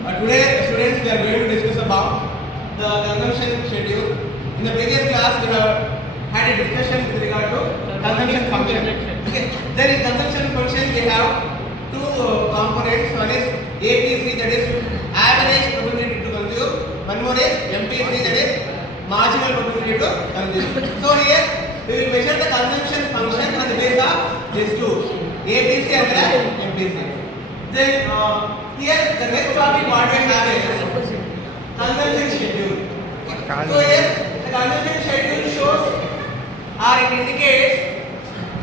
Today, students, we are going to discuss about the consumption schedule. In the previous class, we have had a discussion with regard to consumption function. Okay. Then in consumption function, we have two components. One is APC, that is average probability to consume. One more is MPC, that is marginal probability to consume. So here we will measure the consumption function on the basis of these two, APC as well as MPC. Then here the next topic what we have is consumption schedule. So here the consumption schedule shows or it indicates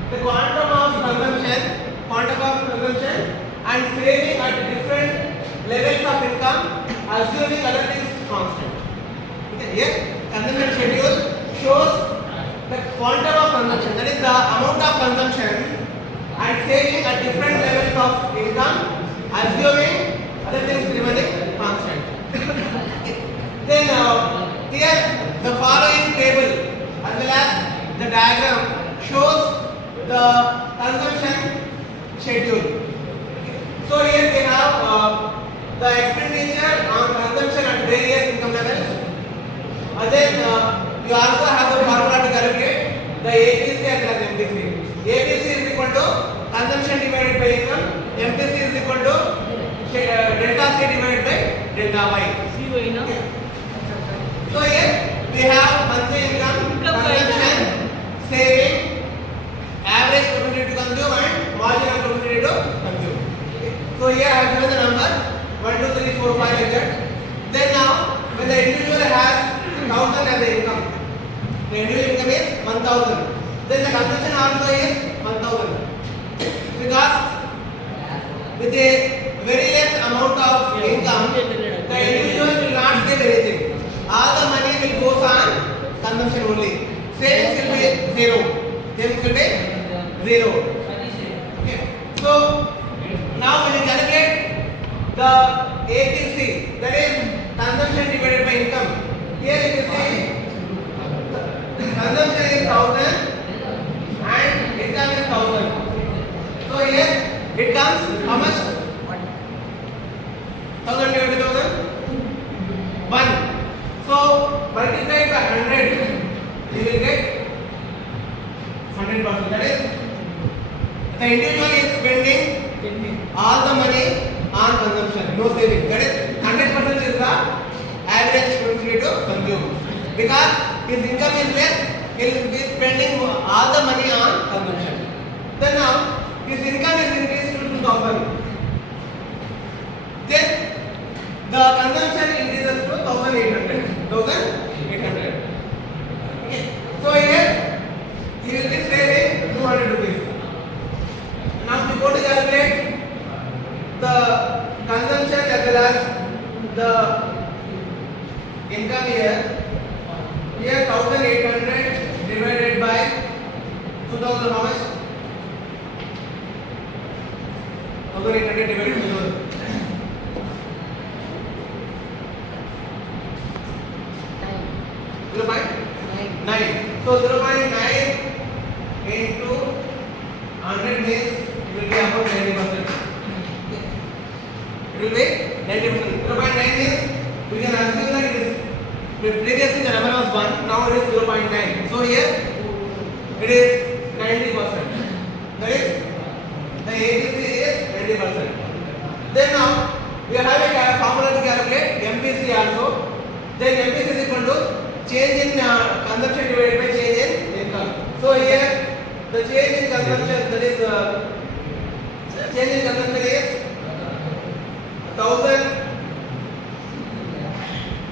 the quantum of consumption and saving at different levels of income, assuming other things constant. Okay, here consumption schedule shows the quantum of consumption, that is the amount of consumption and saving at different levels of income, assuming other things remaining constant. Then here the following table as well as the diagram shows the consumption schedule. So here we have the expenditure on consumption at various income levels. And then you also have the formula to calculate the APC as well as MPC. APC is equal to consumption divided by income. MPC is equal to delta C divided by delta Y. Okay. So here we have monthly income, consumption, saving, average probability to consume and marginal probability to consume. Okay. So here I have given the number 1, 2, 3, 4, 5 like that. Then now when the individual has 1000 as the income, the individual income is 1000. Then the consumption also is 1000. Because with a very less amount of income, the individual will not save anything. All the money will go on consumption only. Savings will be zero. Savings will be zero. Okay. So now when you calculate the ATC, that is consumption divided by income. Here if you see, consumption is 1000 and income is 1000. So here it comes how much? 1000 divided by 1000? 1. So multiplied by 100, you will get 100%. That is, the individual is spending all the money on consumption, no saving. That is 100% is the average probability to consume. Because his income is less, he will be spending all the money on consumption. Then now his income is increased to 2000. Then the consumption increases to 1800. 1800. Okay. So here he will be saving 200 rupees. Now if you go to calculate the consumption as well as the income here 1800 divided by 2000, how much? 1800 divided by 2000. 0.9. So 0.9 into 100 means it will be about 90%. It will be 90%. 0.9 means we can assume that it is previously the number was 1, now it is 0.9. So here it is 90%. That is the ATC is 90%. Then now we are having a formula to calculate MPC also. Then MPC is equal to change in consumption divided by change in income. So here the change in consumption, that is change in consumption is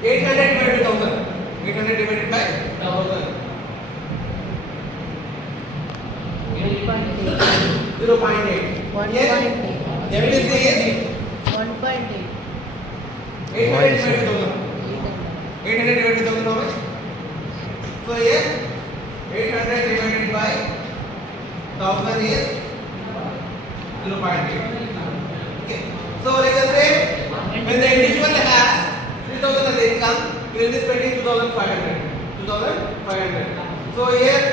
1800 divided by 1000. 800 divided by 1000. 0.8. 1.8. MPC is 1.8. 800 divided by 1000. 800 divided by 1000 how much? So here 800 divided by 1000 is 0.8. Okay. So like I said, when the individual has 3000 as income, he will be spending 2500. 2500. So here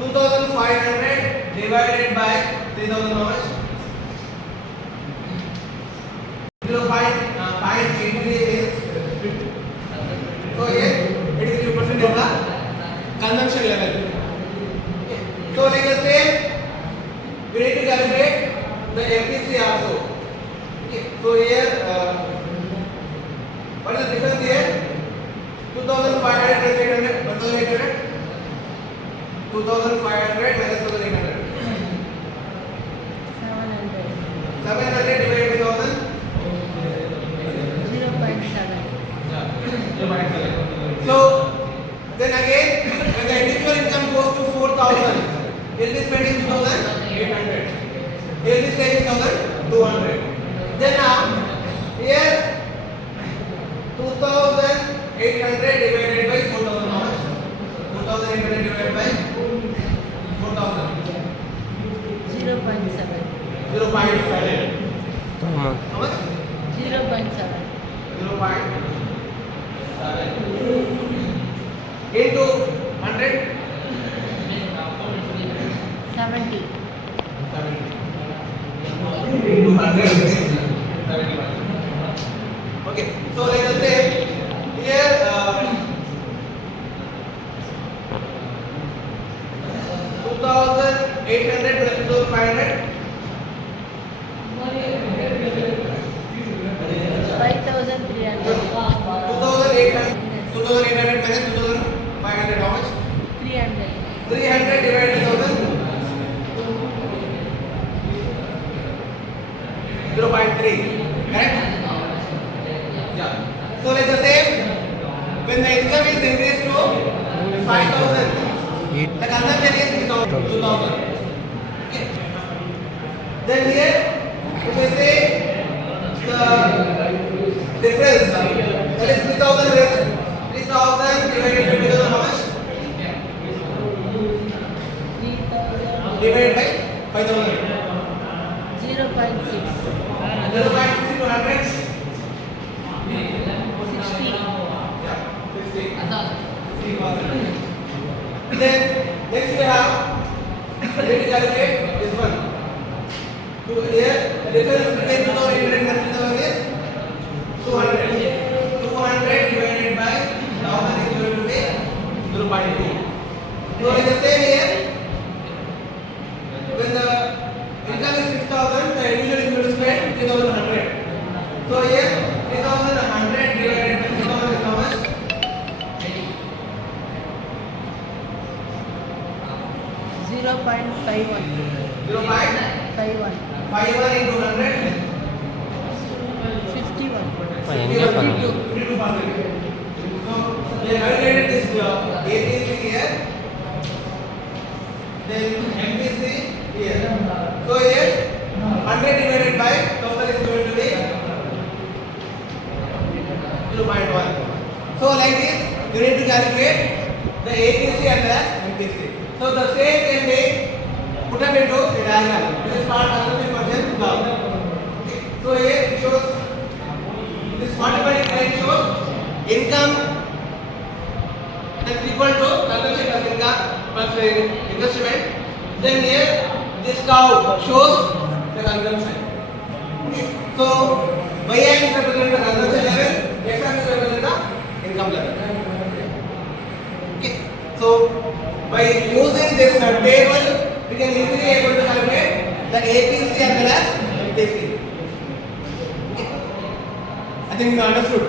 2500 divided by 3000 how much? 0.8. So here, what is the difference here? 2,500 plus 800, 1,800. 2,500 minus 1,800. 700 divided by 1,000. 0.7. So then again, when the individual income goes to 4,000, he will be spending 2,800. He will be saving 1,200. Then now here 2,800 divided by 4,000. How much? 2,800 divided by 4,000. 0.7. 0.7. How much? 0.7. 0.7 into 100. 70. 70 into 100 is 70. Okay, so let us say here 2,800 plus 2,500. 5,300. 2,800 minus 2,500, how much? 300. 300 divided by 1,000. 0.3. Correct? Yeah. So like the same, when the income is increased to 5,000, the consumption is 2,000. Okay. Then here, if we say the difference, that is 3,000 less 3,000 divided by 2,000, how much? 3,000. Divided by 5,000. 0.6. 0.6 into 100. 60. Yeah, 50. Then next we have we need to calculate this one. So here the difference between 2,800 and 3,000 is 200. 200 divided by 1,000 is going to be 0.2. So in the same here, when the income is 6,000, the individual is going to spend 3,100. So here 3,100 divided by 3,000 is how much? 0.51. 0.51 51. into 100. 51. 52%. So we have calculated this ATC here, then MPC here. So here 100 divided by 1,000 is going to be 0.1. So like this, you need to calculate the ATC and the MPC. So the same can be put up into a diagram. This is part of the conversion curve. Okay. So here it shows this 45 line shows income that is equal to consumption plus income plus investment. Then here this curve shows the consumption. Okay. So y axis represents the consumption level, x axis represents the income level. Okay. So by using this table, we can easily able to calculate the APC as well as MPC. Okay. I think you understood.